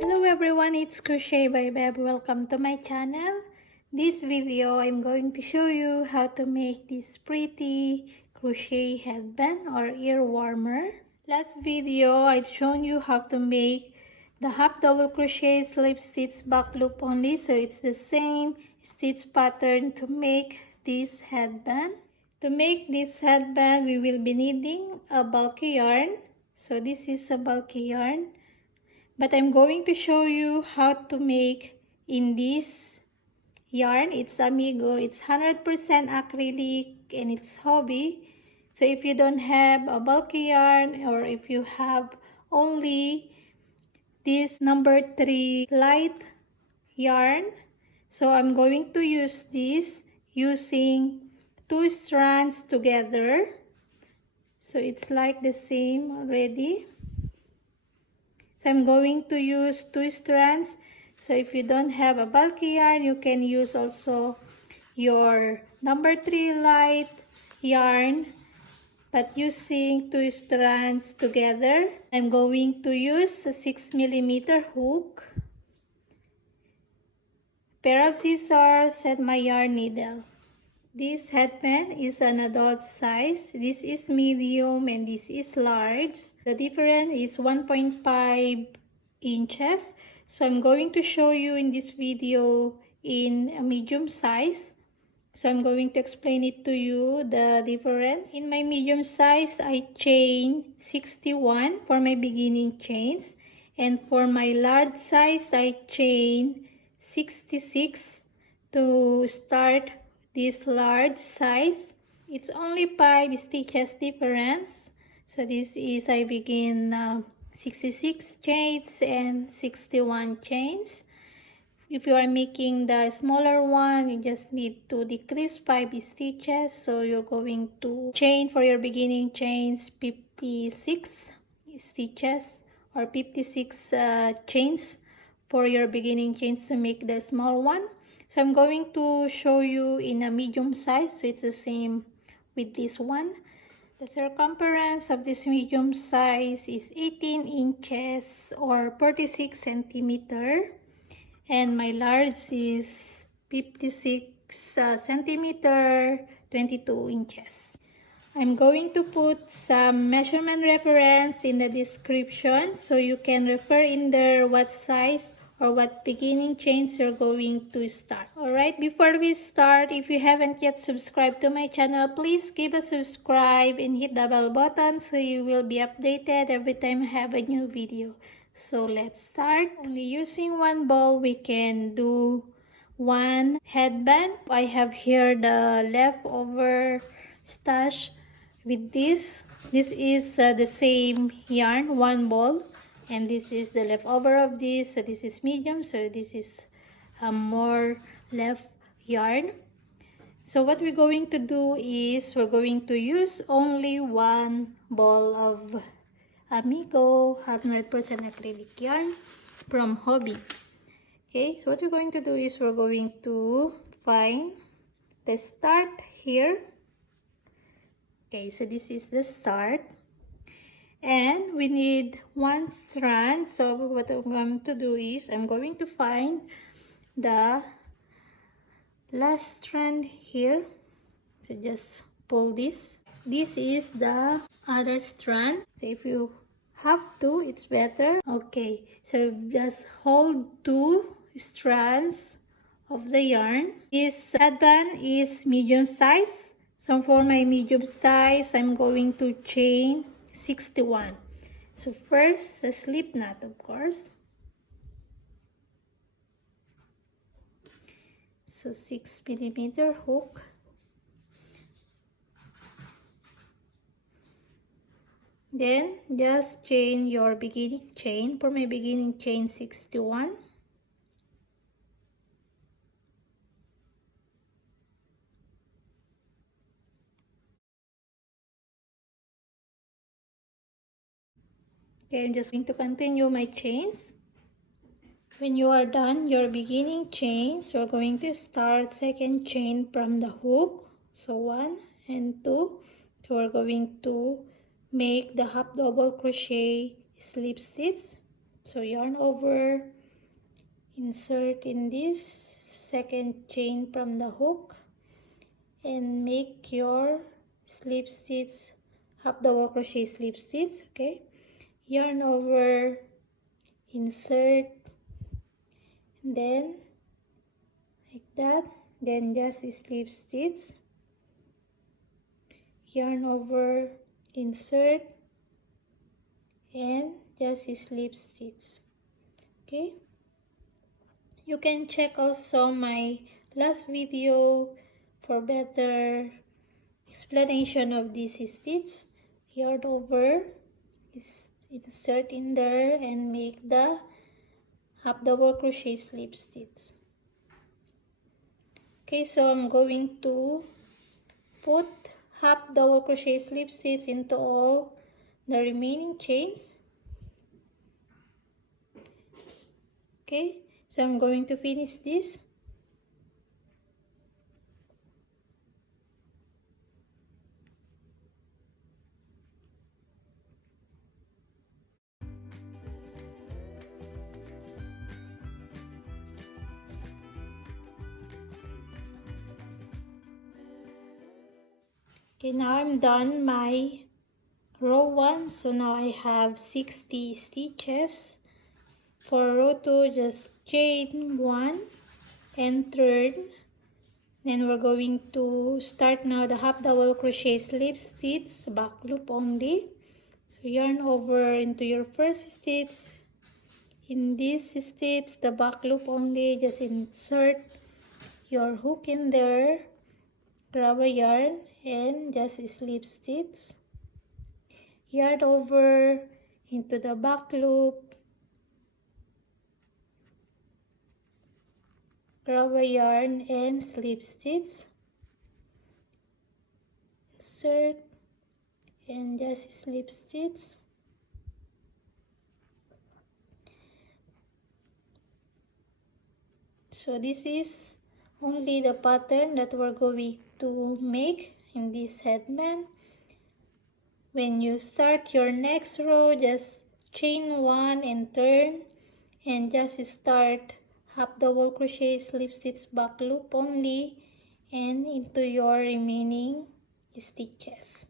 Hello everyone, it's Crochet by Beb. Welcome to my channel. This video I'm going to show you how to make this pretty crochet headband or ear warmer. Last video I've shown you how to make the half double crochet slip stitch back loop only, so it's the same stitch pattern to make this headband. To make this headband we will be needing a bulky yarn. So this is a bulky yarn. But I'm going to show you how to make in this yarn. It's Amigo. It's 100% acrylic and it's hobby. So if you don't have a bulky yarn, or if you have only this number 3 light yarn, so I'm going to use this using 2 strands together. So it's like the same already. So I'm going to use 2 strands. So if you don't have a bulky yarn, you can use also your number 3 light yarn, but using 2 strands together. I'm going to use a 6mm hook, pair of scissors, and my yarn needle. This headband is an adult size. This is medium and this is large. The difference is 1.5 inches. So I'm going to show you in this video in a medium size. So I'm going to explain it to you, the difference. In my medium size, I chain 61 for my beginning chains. And for my large size, I chain 66 to start this large size. It's only 5 stitches difference. So this is, I begin 66 chains and 61 chains. If you are making the smaller one, you just need to decrease 5 stitches. So you're going to chain for your beginning chains 56 stitches or 56 chains for your beginning chains to make the small one. So I'm going to show you in a medium size, so it's the same with this one. The circumference of this medium size is 18 inches or 46 centimeter, and my large is 56 centimeter, 22 inches. I'm going to put some measurement reference in the description so you can refer in there what size or what beginning chains you're going to start. Alright, before we start, if you haven't yet subscribed to my channel, please give a subscribe and hit the bell button so you will be updated every time I have a new video. So let's start. Only using one ball we can do one headband. I have here the leftover stash with this. This is the same yarn, one ball. And this is the leftover of this. So this is medium, so this is more left yarn. So what we're going to do is we're going to use only one ball of Amigo 100% acrylic yarn from Hobby. Okay, so what we're going to do is we're going to find the start here. Okay, so this is the start. And we need one strand. So what I'm going to do is I'm going to find the last strand here. So just pull this. This is the other strand. So if you have two, it's better. Okay, so just hold 2 strands of the yarn. This headband is medium size. So for my medium size, I'm going to chain 61. So first, a slip knot, of course. So 6mm hook. Then just chain your beginning chain. For my beginning chain 61. Okay, I'm just going to continue my chains. When you are done your beginning chains, you're going to start second chain from the hook. So 1 and 2. So we're going to make the half double crochet slip stitch. So yarn over, insert in this second chain from the hook, and make your slip stitch, half double crochet slip stitch. Okay, yarn over, insert, then like that, then just slip stitch, yarn over, insert, and just slip stitch. Okay, you can check also my last video for better explanation of this stitch. Yarn over, insert in there, and make the half double crochet slip stitch. Okay, so I'm going to put half double crochet slip stitch into all the remaining chains. Okay, so I'm going to finish this. Okay, now I'm done my row 1, so now I have 60 stitches. For row 2, just chain 1 and turn. Then we're going to start now the half double crochet slip stitch, back loop only. So yarn over into your first stitch. In this stitch, the back loop only, just insert your hook in there, grab a yarn, and just slip stitch. Yarn over into the back loop, grab a yarn and slip stitch, insert, and just slip stitch. So this is only the pattern that we're going to make in this headband. When you start your next row, just chain 1 and turn, and just start half double crochet slip stitch back loop only and into your remaining stitches.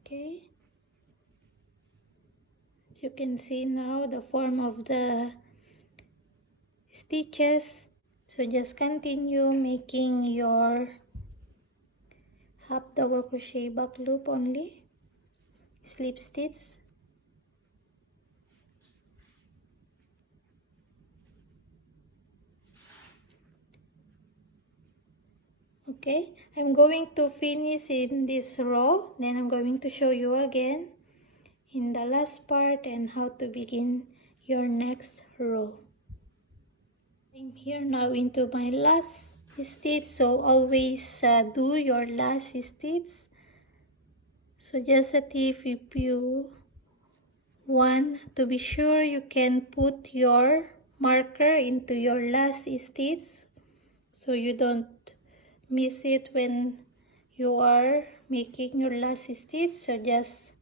Okay, as you can see now the form of the stitches. So just continue making your half double crochet back loop only, slip stitch. Okay, I'm going to finish in this row, then I'm going to show you again in the last part and how to begin your next row. I'm here now into my last stitch, so always do your last stitch. So just a tip, if you want to be sure, you can put your marker into your last stitch so you don't miss it when you are making your last stitch. So just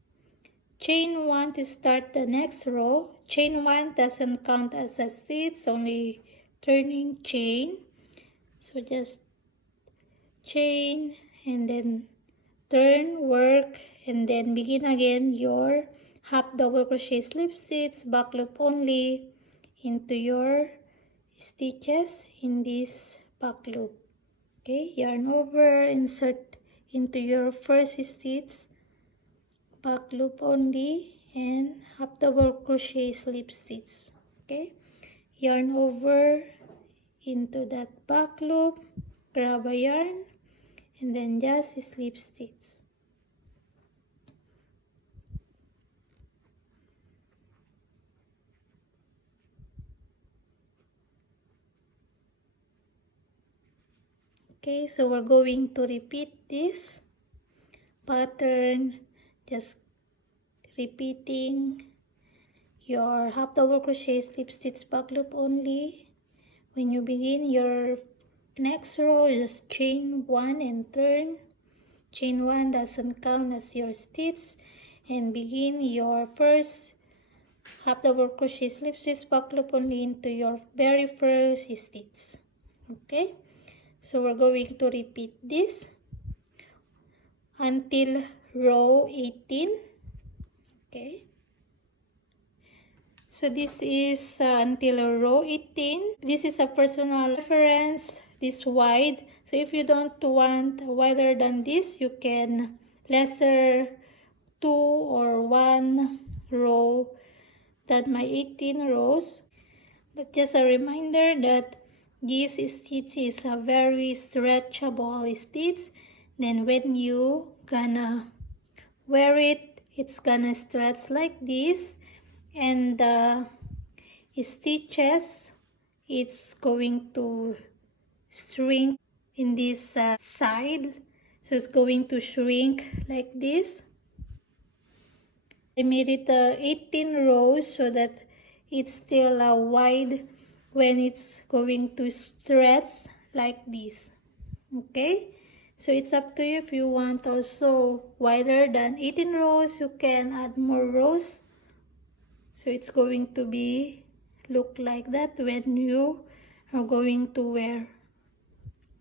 chain 1 to start the next row. Chain 1 doesn't count as a stitch, only turning chain. So just chain and then turn, work, and then begin again your half double crochet slip stitch, back loop only into your stitches in this back loop. Okay, yarn over, insert into your first stitch, back loop only, and half double crochet slip stitch. Okay, yarn over into that back loop, grab a yarn, and then just slip stitch. Okay, so we're going to repeat this pattern, just repeating your half double crochet slip stitch back loop only. When you begin your next row, just chain 1 and turn, chain 1 doesn't count as your stitch, and begin your first half double crochet slip stitch back loop only into your very first stitch. Okay, so we're going to repeat this until row 18. Okay, so this is until row 18. This is a personal reference, this wide. So if you don't want wider than this, you can lesser 2 or 1 row than my 18 rows. But just a reminder that this stitch is a very stretchable stitch. Then when you gonna wear it, it's gonna stretch like this, and the stitches, it's going to shrink in this side. So it's going to shrink like this. I made it 18 rows so that it's still wide when it's going to stretch like this. Okay, so it's up to you. If you want also wider than 18 rows, you can add more rows. So it's going to be look like that when you are going to wear.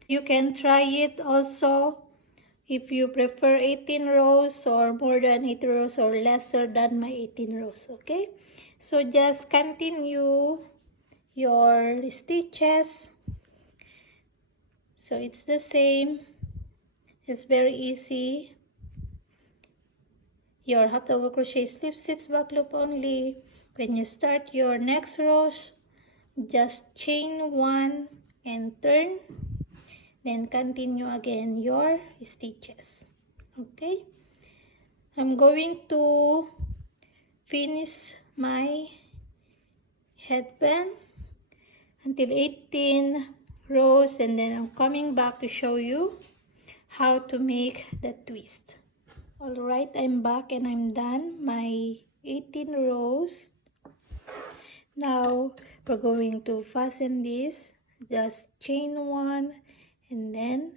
You can try it also if you prefer 18 rows or more than 18 rows or lesser than my 18 rows. Okay, so just continue your stitches. So it's the same, it's very easy. Your half double crochet slip stitch back loop only. When you start your next rows, just chain 1 and turn, then continue again your stitches. Okay, I'm going to finish my headband until 18 rows, and then I'm coming back to show you how to make the twist. Alright, I'm back and I'm done my 18 rows. Now we're going to fasten this. Just chain 1 and then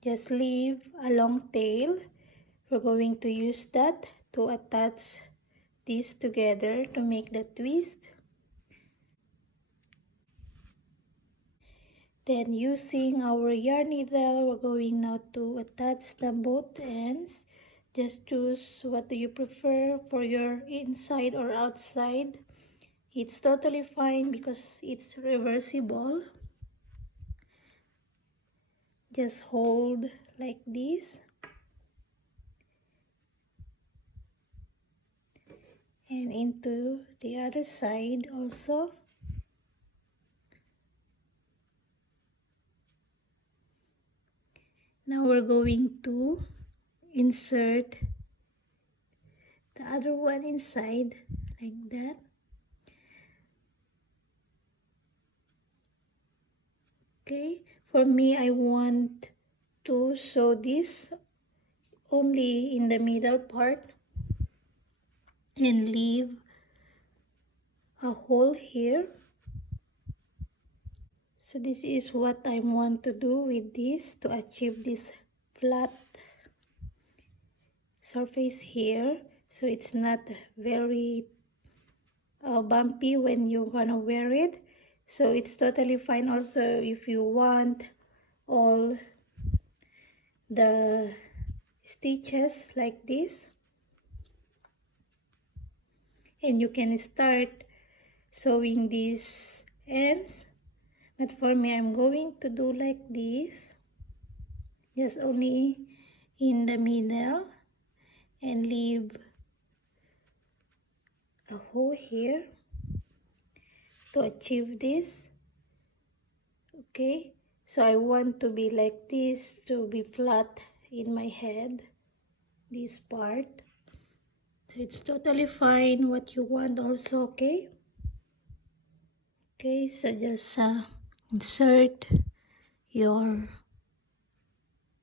just leave a long tail. We're going to use that to attach this together to make the twist. Then using our yarn needle, we're going now to attach the both ends. Just choose what do you prefer for your inside or outside. It's totally fine because it's reversible. Just hold like this. And into the other side also. Now we're going to insert the other one inside like that. Okay, for me I want to sew this only in the middle part and leave a hole here. So this is what I want to do with this to achieve this flat surface here, so it's not very bumpy when you're gonna wear it. So it's totally fine also if you want all the stitches like this, and you can start sewing these ends. But for me, I'm going to do like this, just only in the middle, and leave a hole here to achieve this. Okay, so I want to be like this to be flat in my head, this part. So it's totally fine what you want also. Okay, okay, so just insert your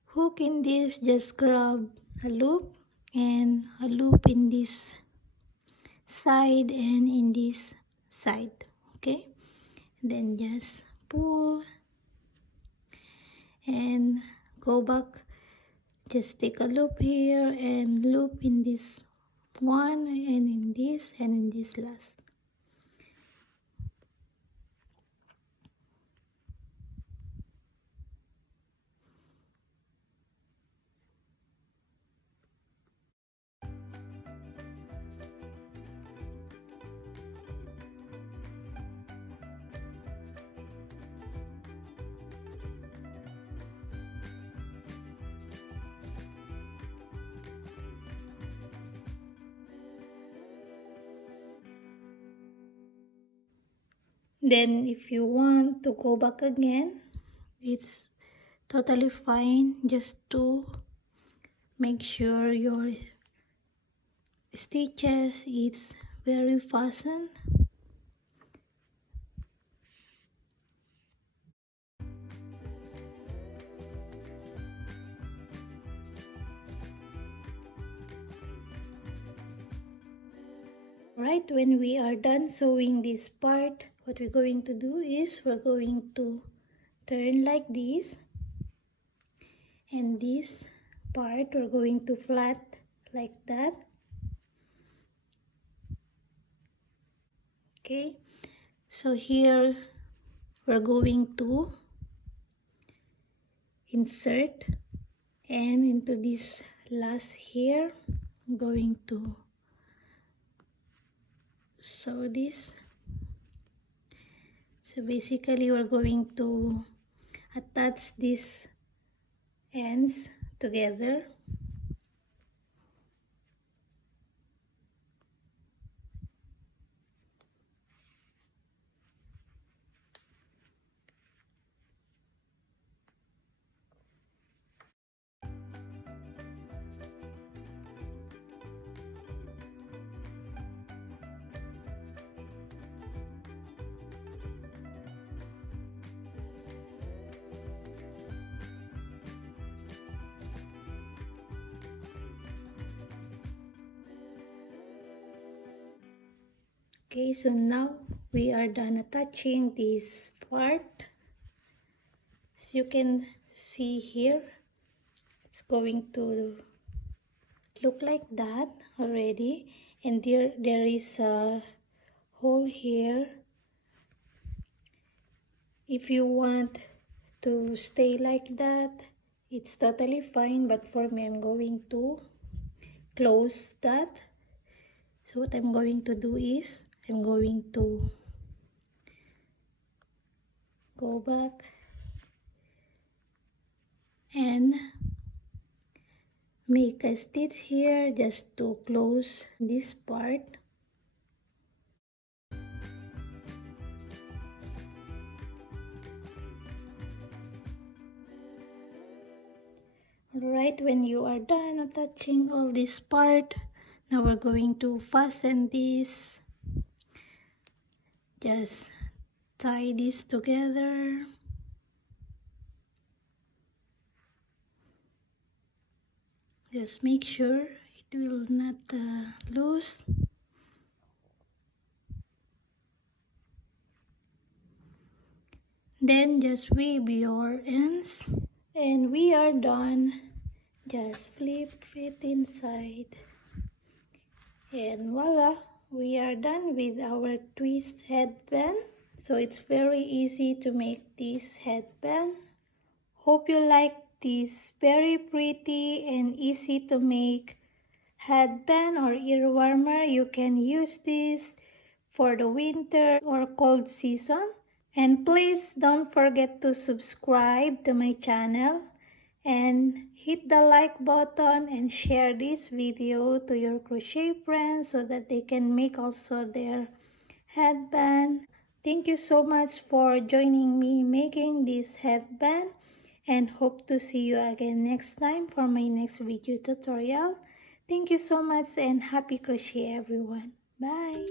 hook in this, just grab a loop and a loop in this side and in this side. Okay, then just pull and go back Just take a loop here and loop in this one and in this last. Then if you want to go back again, it's totally fine, just to make sure your stitches is very fastened. Right, when we are done sewing this part, what we're going to do is we're going to turn like this, and this part we're going to flat like that. Okay, so here we're going to insert, and into this last here I'm going to sew this. So basically we're going to attach these ends together. Okay, so now we are done attaching this part. As you can see here, it's going to look like that already, and there is a hole here. If you want to stay like that, it's totally fine, but for me I'm going to close that. So what I'm going to do is I'm going to go back and make a stitch here just to close this part. Alright, when you are done attaching all this part, now we're going to fasten this. Just tie this together. Just make sure it will not loose. Then just weave your ends, and we are done. Just flip it inside, and voila, we are done with our twist headband. So it's very easy to make this headband. Hope you like this very pretty and easy to make headband or ear warmer. You can use this for the winter or cold season. And please don't forget to subscribe to my channel and hit the like button and share this video to your crochet friends so that they can make also their headband. Thank you so much for joining me making this headband, and hope to see you again next time for my next video tutorial. Thank you so much and happy crochet everyone. Bye.